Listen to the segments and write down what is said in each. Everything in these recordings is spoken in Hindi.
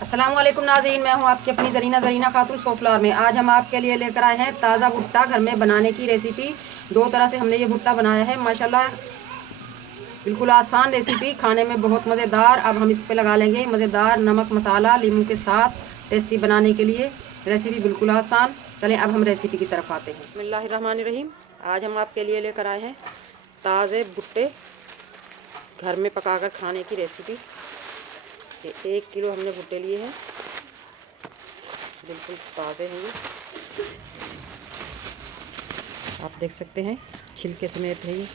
अस्सलाम वालेकुम नाज़रीन, मैं हूं आपकी अपनी ज़रीना खातून सोफ्लावर में। आज हम आपके लिए लेकर आए हैं ताज़ा भुट्टा घर में बनाने की रेसिपी। दो तरह से हमने ये भुट्टा बनाया है माशाल्लाह, बिल्कुल आसान रेसिपी, खाने में बहुत मज़ेदार। अब हम इस पे लगा लेंगे मज़ेदार नमक मसाला लीमू के साथ टेस्टी बनाने के लिए। रेसिपी बिल्कुल आसान। चलें अब हम रेसिपी की तरफ आते हैं। बिस्मिल्लाहिर्रहमानिर्रहीम। आज हम आपके लिए लेकर आए हैं ताज़े भुट्टे घर में पकाकर खाने की रेसिपी। 1 किलो हमने भुट्टे लिए हैं, बिल्कुल ताज़े हैं ये, आप देख सकते हैं छिलके समेत है ये।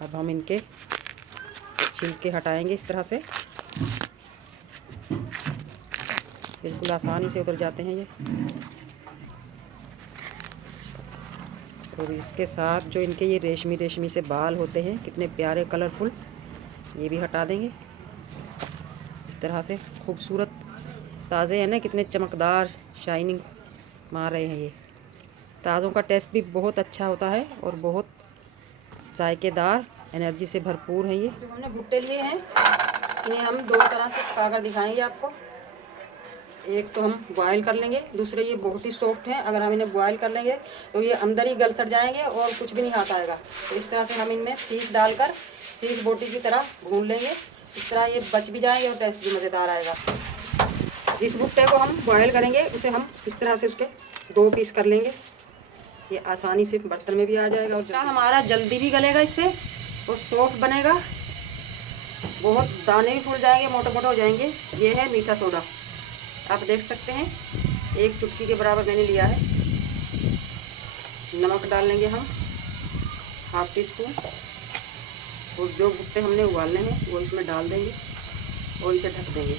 अब हम इनके छिलके हटाएंगे इस तरह से, बिल्कुल आसानी से उतर जाते हैं ये। और इसके साथ जो इनके ये रेशमी रेशमी से बाल होते हैं, कितने प्यारे कलरफुल, ये भी हटा देंगे इस तरह से। खूबसूरत ताज़े हैं ना, कितने चमकदार शाइनिंग मार रहे हैं ये। ताज़ों का टेस्ट भी बहुत अच्छा होता है और बहुत जायकेदार, एनर्जी से भरपूर हैं ये। जो हमने भुट्टे लिए हैं इन्हें हम दो तरह से पकाकर दिखाएंगे आपको। एक तो हम बॉयल कर लेंगे, दूसरे ये बहुत ही सॉफ्ट हैं। अगर हम इन्हें बॉयल कर लेंगे तो ये अंदर ही गल सड़ जाएंगे और कुछ भी नहीं हाथ आएगा। तो इस तरह से हम इनमें सीख डालकर सीख बोटी की तरह भून लेंगे। इस तरह ये बच भी जाएंगे और टेस्ट भी मज़ेदार आएगा। जिस भुट्टे को हम बॉयल करेंगे उसे हम इस तरह से उसके 2 पीस कर लेंगे। ये आसानी से बर्तन में भी आ जाएगा और हमारा जल्दी भी गलेगा इससे और सॉफ्ट बनेगा। बहुत दाने भी फूल जाएंगे, मोटे मोटे हो जाएंगे। ये है मीठा सोडा, आप देख सकते हैं 1 चुटकी के बराबर मैंने लिया है। नमक डाल लेंगे हम ½ टी स्पून, और जो भुट्टे हमने उबालने हैं वो इसमें डाल देंगे और इसे ढक देंगे।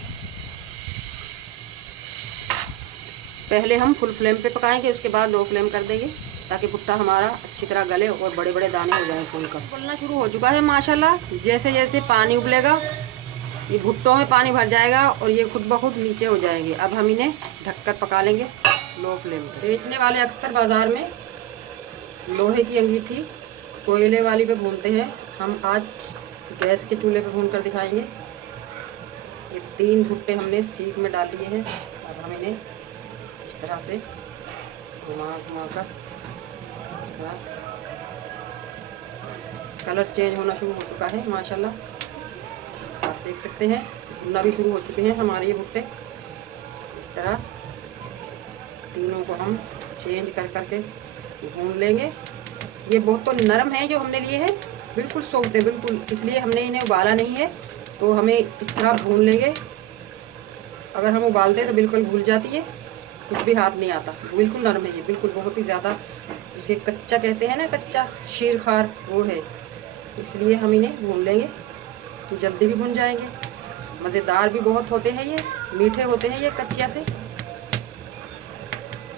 पहले हम फुल फ्लेम पे पकाएंगे, उसके बाद लो फ्लेम कर देंगे ताकि भुट्टा हमारा अच्छी तरह गले और बड़े बड़े दाने हो जाएं फूल का। उबलना शुरू हो चुका है माशाल्लाह। जैसे जैसे पानी उबलेगा ये भुट्टों में पानी भर जाएगा और ये खुद ब खुद नीचे हो जाएंगे। अब हम इन्हें ढककर पका लेंगे लो फ्लेम पर। बेचने वाले अक्सर बाज़ार में लोहे की अंगीठी कोयले वाली पे भूनते हैं, हम आज गैस के चूल्हे पे भून कर दिखाएंगे। ये 3 भुट्टे हमने सीख में डाल लिए हैं। अब हम इन्हें इस तरह से घुमा घुमा कर इस तरह, कलर चेंज होना शुरू हो चुका है माशाल्लाह, आप देख सकते हैं भुनना भी शुरू हो चुके हैं हमारे ये भुट्टे। इस तरह तीनों को हम चेंज कर करके भून लेंगे। ये बहुत तो नरम है जो हमने लिए हैं, बिल्कुल सॉफ्ट है बिल्कुल, इसलिए हमने इन्हें उबाला नहीं है। तो हमें इस तरह भून लेंगे। अगर हम उबालते तो बिल्कुल भूल जाती है, कुछ भी हाथ नहीं आता। बिल्कुल नरम है ये, बिल्कुल बहुत ही ज़्यादा, जिसे कच्चा कहते हैं ना, कच्चा शीरखार वो है, इसलिए हम इन्हें भून लेंगे। जल्दी भी भुन जाएंगे, मज़ेदार भी बहुत होते हैं ये, मीठे होते हैं ये कच्चिया से। इस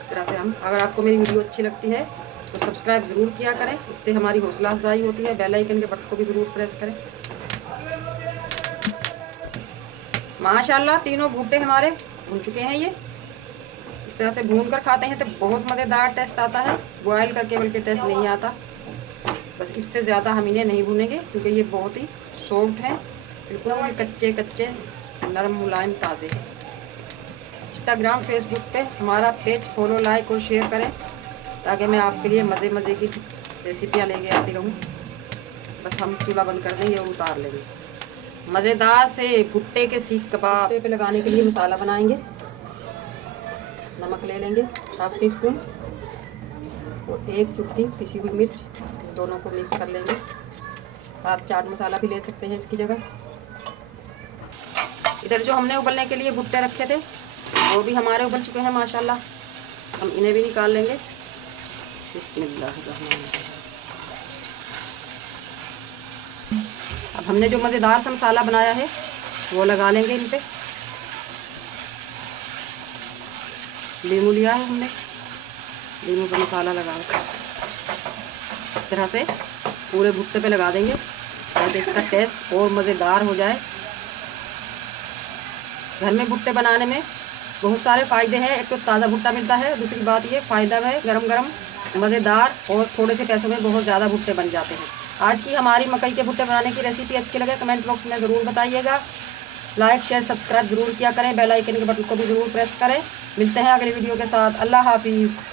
तरह से हम, अगर आपको मेरी वीडियो अच्छी लगती है तो सब्सक्राइब ज़रूर किया करें, इससे हमारी हौसला अफजाई होती है। बेल आइकन के बटन को भी ज़रूर प्रेस करें। माशाल्लाह तीनों भुट्टे हमारे भुन चुके हैं ये। इस तरह से भून कर खाते हैं तो बहुत मज़ेदार टेस्ट आता है, बॉयल करके बल्कि टेस्ट नहीं आता। बस इससे ज़्यादा हम इन्हें नहीं भूनेंगे क्योंकि ये बहुत ही सॉफ्ट हैं, बिल्कुल कच्चे कच्चे नरम मुलायम ताज़े हैं। इंस्टाग्राम फेसबुक पे हमारा पेज फॉलो लाइक और शेयर करें ताकि मैं आपके लिए मज़े मज़े की रेसिपियाँ लेके आती रहूँ। बस हम चूल्हा बंद कर देंगे और उतार लेंगे। मज़ेदार से भुट्टे के सीख कबाब पे लगाने के लिए मसाला बनाएंगे। नमक ले लेंगे ½ टी स्पून और 1 चुटकी पिसी हुई मिर्च, दोनों को मिक्स कर लेंगे। आप चाट मसाला भी ले सकते हैं इसकी जगह। इधर जो हमने उबलने के लिए भुट्टे रखे थे वो भी हमारे उबल चुके हैं माशाल्लाह। हम इन्हें भी निकाल लेंगे। बिस्मिल्लाहिर्रहमानिर्रहीम। अब हमने जो मज़ेदार सा मसाला बनाया है वो लगा लेंगे इन पे। लीमू लिया है हमने, लीमू का मसाला लगा इस तरह से पूरे भुट्टे पे लगा देंगे ताकि इसका टेस्ट और मज़ेदार हो जाए। घर में भुट्टे बनाने में बहुत सारे फ़ायदे हैं। एक तो ताज़ा भुट्टा मिलता है, दूसरी बात ये फ़ायदा है गरम गरम मज़ेदार, और थोड़े से पैसों में बहुत ज़्यादा भुट्टे बन जाते हैं। आज की हमारी मकई के भुट्टे बनाने की रेसिपी अच्छी लगे कमेंट बॉक्स में ज़रूर बताइएगा। लाइक शेयर सब्सक्राइब जरूर किया करें, बेल आइकन के बटन को भी जरूर प्रेस करें। मिलते हैं अगली वीडियो के साथ। अल्लाह हाफिज़।